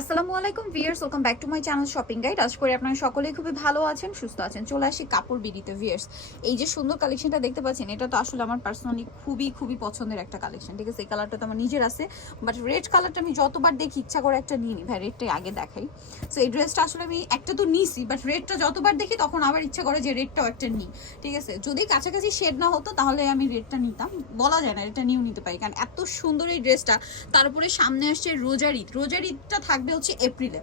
আসসালামু আলাইকুম viewers, welcome back to my channel shopping guide. আশা করি আপনারা সকলেই খুবই ভালো আছেন, সুস্থ আছেন। চলে আসি কাপড় বিডিতে ভিউয়ার্স। এই যে সুন্দর কালেকশনটা দেখতে পাচ্ছেন, এটা তো আসলে আমার পার্সোনালি খুবই পছন্দের একটা কালেকশন। ঠিক আছে, এই কালারটা তো আমার নিজের আছে, বাট রেড কালারটা আমি যতবার দেখি ইচ্ছা করে একটা নিই নি ভাই, রেডটাই আগে দেখাই। সো এই ড্রেসটা আসলে আমি একটা তো নিছি, বাট রেডটা যতবার দেখি তখন আবার ইচ্ছা করে যে রেডটাও একটা নিই। ঠিক আছে, যদি কাছাকাছি শেড না হতো তাহলে আমি রেডটা নিতাম, বলা যায় না রেডটা নিয়েও নিতে পারি, কারণ এত সুন্দর এই ড্রেসটা। তারপরে সামনে আসছে রোজার ঈদ, রোজার ঈদটা থাকবে হচ্ছে এপ্রিলে।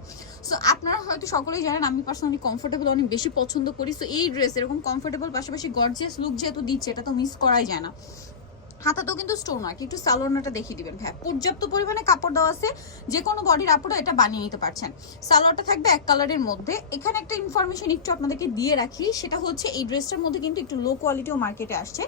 সো আপনারা হয়তো সকলেই জানেন আমি পার্সোনালি কমফোর্টেবল অনেক বেশি পছন্দ করি। সো এই ড্রেস এরকম কমফোর্টেবল পাশাপাশি গর্জিয়াস লুক যেহেতু দিচ্ছে, এটা তো মিস করাই যায় না। হাতাতেও কিন্তু স্টোন ওয়ার্ক, একটু সালোয়ারটা দেখিয়ে দিবেন ভাই। পর্যাপ্ত পরিমাণে কাপড় দেওয়া আছে, যে কোনো বডির আপুরা এটা বানিয়ে নিতে পারছেন। সালোয়ারটা থাকবে এক কালারের মধ্যে। এখানে একটা ইনফরমেশন একটু আপনাদেরকে দিয়ে রাখি, সেটা হচ্ছে এই ড্রেসটার মধ্যে কিন্তু একটু লো কোয়ালিটিও মার্কেটে আসছে।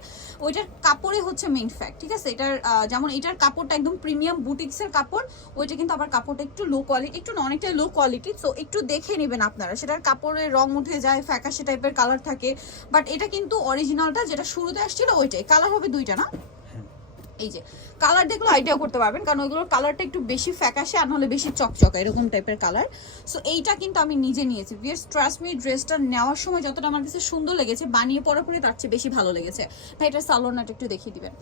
ওইটার কাপড়ে হচ্ছে মেইন ফ্যাক্ট। ঠিক আছে, এটার যেমন এটার কাপড়টা একদম প্রিমিয়াম বুটিক্সের কাপড়, ওইটা কিন্তু আবার কাপড়টা একটু লো কোয়ালিটি, একটু অনেকটাই লো কোয়ালিটি। সো একটু দেখে নেবেন আপনারা, সেটার কাপড়ের রং উঠে যায়, ফ্যাকাশে টাইপের কালার থাকে। বাট এটা কিন্তু অরিজিনালটা যেটা শুরুতে আসছিল ওইটাই। কালার হবে দুইটা না, এই যে কালার দেখলে আইডিয়া করতে পারবেন, কারণ ওইগুলোর কালারটা একটু বেশি ফ্যাকাশে আর নাহলে বেশি চকচকা এরকম টাইপের কালার। সো এইটা কিন্তু আমি নিজে নিয়েছি। ভিউয়ার্স ট্রাস্ট মি, ড্রেসটা নেওয়ার সময় যতটা আমার কাছে সুন্দর লেগেছে, বানিয়ে পরার পরে তার চেয়ে বেশি ভালো লেগেছে ভাই। এটার সালোয়ারটা একটু দেখিয়ে দিবেন।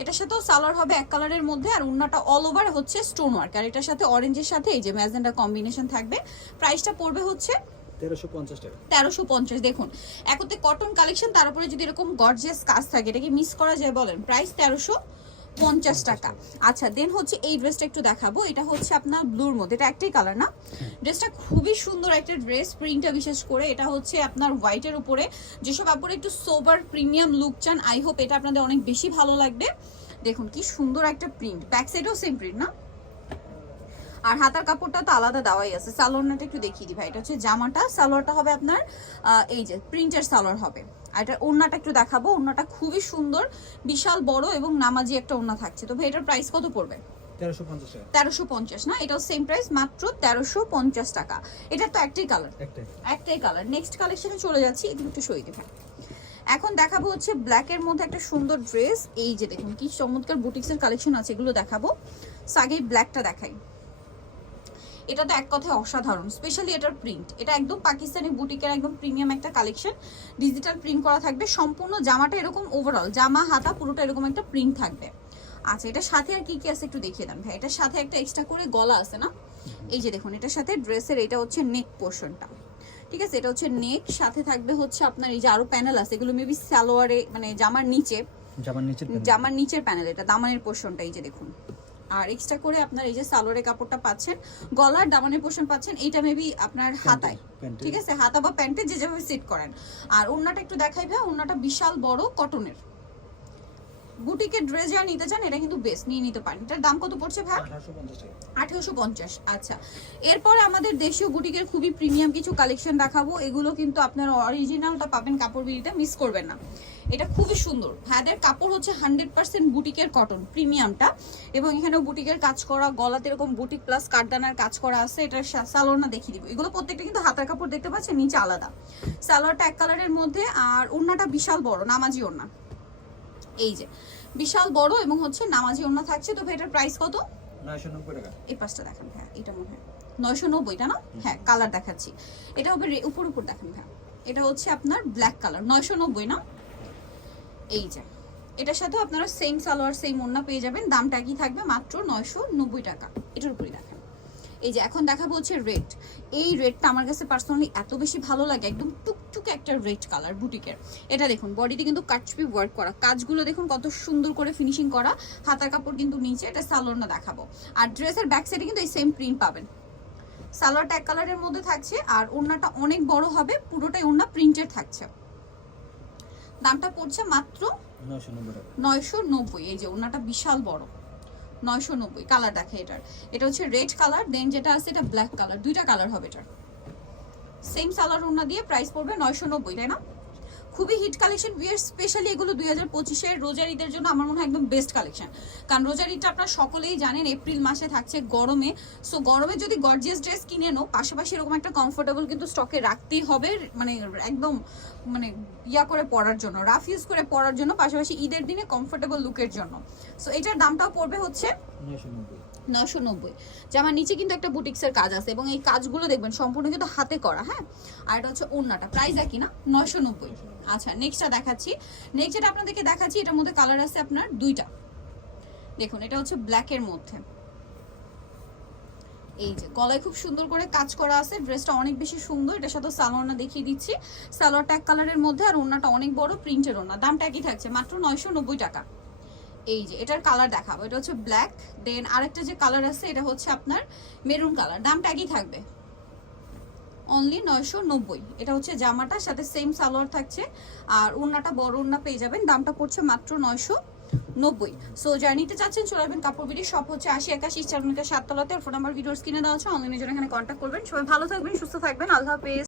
এটার সাথেও সালোয়ার হবে এক কালারের মধ্যে, আর ওন্নাটা অল ওভার হচ্ছে স্টোন ওয়ার্ক, আর এটার সাথে অরেঞ্জের সাথে এই যে ম্যাজেন্ডা কম্বিনেশন থাকবে। প্রাইসটা পড়বে হচ্ছে 1350 টাকা। 1350। দেখুন একতে কটন কালেকশন, তার উপরে যদি এরকম গর্জিয়াস কাজ থাকে, এটা কি মিস করা যায় বলেন? প্রাইস 1350 টাকা। আচ্ছা, দেন হচ্ছে এই ড্রেসটা একটু দেখাবো। এটা হচ্ছে আপনার ব্লুর মধ্যে, এটা একটাই কালার না? ড্রেসটা খুবই সুন্দর একটা ড্রেস, প্রিন্টটা বিশেষ করে এটা হচ্ছে আপনার হোয়াইটের উপরে। যেসব আপনারা একটু সোবার প্রিমিয়াম লুক চান, আই হোপ এটা আপনাদের অনেক বেশি ভালো লাগবে। দেখুন কি সুন্দর একটা প্রিন্ট, ব্যাক সাইডেও সেম প্রিন্ট না? আর হাতার কাপড়টা তো আলাদা দেওয়াই আছে। সালোয়ারটা একটু দেখিয়ে দিই ভাই। এটা হচ্ছে জামাটা, সালোয়ারটা হবে আপনার এই যে প্রিন্টের সালোয়ার হবে। আর এটা ওড়নাটা একটু দেখাবো। ওড়নাটা খুবই সুন্দর, বিশাল বড় এবং নামাজি একটা ওড়না থাকছে। তো ভাই এটার প্রাইস কত পড়বে? 1350 টাকা। 1350 না? এটাও সেম প্রাইস, মাত্র 1350 টাকা। এটা তো একটাই কালার, একটাই কালার। নেক্সট কালেকশনে চলে যাচ্ছি, একটু সই দিই ভাই। এখন দেখাবো হচ্ছে ব্ল্যাকের মধ্যে একটা সুন্দর ড্রেস। এই যে দেখুন কি চমৎকার বুটিক্সের কালেকশন আছে, এগুলো দেখাবো। আগে ব্ল্যাকটা দেখাই। এটা তো এক কথায় অসাধারণ, স্পেশালি এটার প্রিন্ট। এটা একদম পাকিস্তানি বুটিকের একদম প্রিমিয়াম একটা কালেকশন, ডিজিটাল প্রিন্ট করা থাকবে সম্পূর্ণ। জামাটা এরকম ওভারঅল জামা হাতা পুরোটা এরকম একটা প্রিন্ট থাকবে। আচ্ছা, এটার সাথে আর কি কি আছে একটু দেখিয়ে দেন ভাই। এটার সাথে একটা এক্সট্রা করে গলা আছে না? এই যে দেখুন, এটার সাথে ড্রেসের এটা হচ্ছে নেক পোর্শনটা। ঠিক আছে, এটা হচ্ছে নেক, সাথে থাকবে হচ্ছে আপনার এই যে আরো প্যানেল আছে, এগুলো মেবি সালোয়ারে মানে জামার নিচের প্যানেল। এটা দামানের পোর্শনটা এই যে দেখুন। আর এক্সট্রা করে আপনার এই যে সালোয়ারের কাপড়টা পাচ্ছেন, গলার দামানের পোর্শন পাচ্ছেন, এইটা মেবি আপনার হাতায়। ঠিক আছে, হাতা বা প্যান্টে যে যেভাবে সেট করেন। আর ওড়নাটা একটু দেখাই ভাই। ওড়নাটা বিশাল বড় কটনের। বুটিকের ড্রেস যারা নিতে চান এটা কিন্তু বেস্ট, নিয়ে নিতে পারেন। এটার দাম কত পড়ছে ভাই? 1850। আচ্ছা, এরপরে আমাদের দেশীয় বুটিকের খুবই প্রিমিয়াম কিছু কালেকশন দেখাবো। এগুলো কিন্তু আপনার অরিজিনালটা পাবেন কাপড় বিড়িতে, মিস করবেন না। এটা খুবই সুন্দর, ভাইদের কাপড় হচ্ছে 100% বুটিকের কটন প্রিমিয়ামটা, এবং এখানেও বুটিকের কাজ করা, গলাতে এরকম বুটিক প্লাস কাটদানার কাজ করা আছে। এটার সালোয়ারটা দেখিয়ে দিব। এগুলো প্রত্যেকটা কিন্তু হাতার কাপড় দেখতে পাচ্ছেন, নিচে আলাদা। সালোয়ারটা এক কালারের মধ্যে, আর ওড়নাটা বিশাল বড় নামাজি ওড়না। এই যে বিশাল বড় এবং হচ্ছে নামাজি ওড়না থাকছে। তো ভাই এটার প্রাইস কত? 990 টাকা। এই পাশটা দেখেন ভাই, এটা মনে হয় 990 টা না? হ্যাঁ, কালার দেখাচ্ছি। এটা হবে উপর দেখেন ভাই, এটা হচ্ছে আপনার ব্ল্যাক কালার। 990 না? এই যে এটার সাথে আপনারা সেম সালোয়ার সেম ওড়না পেয়ে যাবেন। দামটা কি থাকবে? মাত্র 990 টাকা। এটার উপরে দেখেন। এই যে এখন দেখাবো হচ্ছে রেড। এই রেডটা আমার কাছে পার্সোনালি এত বেশি ভালো লাগে, একদম টুকটুকে একটা রেড কালার বুটিকের। এটা দেখুন বডিতে কিন্তু কাটছবি ওয়ার্ক করা, কাজগুলো দেখুন কত সুন্দর করে ফিনিশিং করা। হাতার কাপড় কিন্তু নিচে। এটা সালোয়ারটা দেখাবো। আর ড্রেসের ব্যাক সাইডে কিন্তু এই সেম প্রিন্ট পাবেন। সালোয়ারটা এক কালারের মধ্যে থাকছে, আর ওড়নাটা অনেক বড় হবে, পুরোটাই ওড়না প্রিন্টের থাকছে। দামটা পড়ছে মাত্র 990 টাকা। 990। এই যে ওড়নাটা বিশাল বড়, 990। কালার দেখে এটার, এটা হচ্ছে রেড কালার, দেন যেটা আছে এটা ব্ল্যাক কালার। দুইটা কালার হবে এটার। সেম সালোয়ার ওড়না দিয়ে প্রাইস পড়বে 990, তাই না? খুবই হিট কালেকশন ভিয়ার, স্পেশালি এগুলো 2025-এর রোজার ঈদের জন্য আমার মনে হয় একদম বেস্ট কালেকশন। কারণ রোজার ঈদটা আপনারা সকলেই জানেন এপ্রিল মাসে থাকছে গরমে। সো গরমে যদি গর্জিয়াস ড্রেস কিনে নো, পাশাপাশি এরকম একটা কমফোর্টেবল কিন্তু স্টকে রাখতেই হবে, মানে একদম মানে ইয়া করে পরার জন্য, রাফ ইউজ করে পরার জন্য, পাশাপাশি ঈদের দিনে কমফোর্টেবল লুকের জন্য। সো এটার দামটাও পড়বে হচ্ছে 990। 990। জামার নিচে কিন্তু একটা বুটিক্সের কাজ আছে এবং এই কাজগুলো দেখবেন সম্পূর্ণ কিন্তু হাতে করা, হ্যাঁ। আর এটা হচ্ছে ওড়নাটা, প্রাইস একই না, 990। আচ্ছা নেক্সটটা দেখাচ্ছি। নেক্সট যেটা আপনাদেরকে দেখাচ্ছি এটার মধ্যে কালার আছে আপনার দুইটা। দেখুন এটা হচ্ছে ব্ল্যাকের মধ্যে, এই যে গলায় খুব সুন্দর করে কাজ করা আছে, ড্রেসটা অনেক বেশি সুন্দর। এটার সাথে সালোয়ারটা দেখিয়ে দিচ্ছি, সালোয়ারটা এক কালারের মধ্যে আর ওড়নাটা অনেক বড় প্রিন্টের ওড়না। দামটা একই থাকছে মাত্র 990 টাকা। এই যে এটার কালার দেখাবো, এটা হচ্ছে ব্ল্যাক, দেন আরেকটা যে কালার আছে এটা হচ্ছে আপনার মেরুন কালার। দামটা একই থাকবে, অনলি 990। এটা হচ্ছে জামাটার সাথে সেম সালোয়ার থাকছে আর ওড়নাটা বড় ওড়না পেয়ে যাবেন। দামটা পড়ছে মাত্র 990। সো যারা নিতে চাচ্ছেন চলে আসবেন কাপড় বিডি, শপ হচ্ছে 8081 চারমিনার 7 তলাতে। আর ফোন নাম্বার ভিডিওর স্ক্রিনে দেওয়া আছে, অনলাইনে জন্য এখানে কন্ট্যাক্ট করবেন। সবাই ভালো থাকবেন, সুস্থ থাকবেন, আল্লাহ হাফেজ।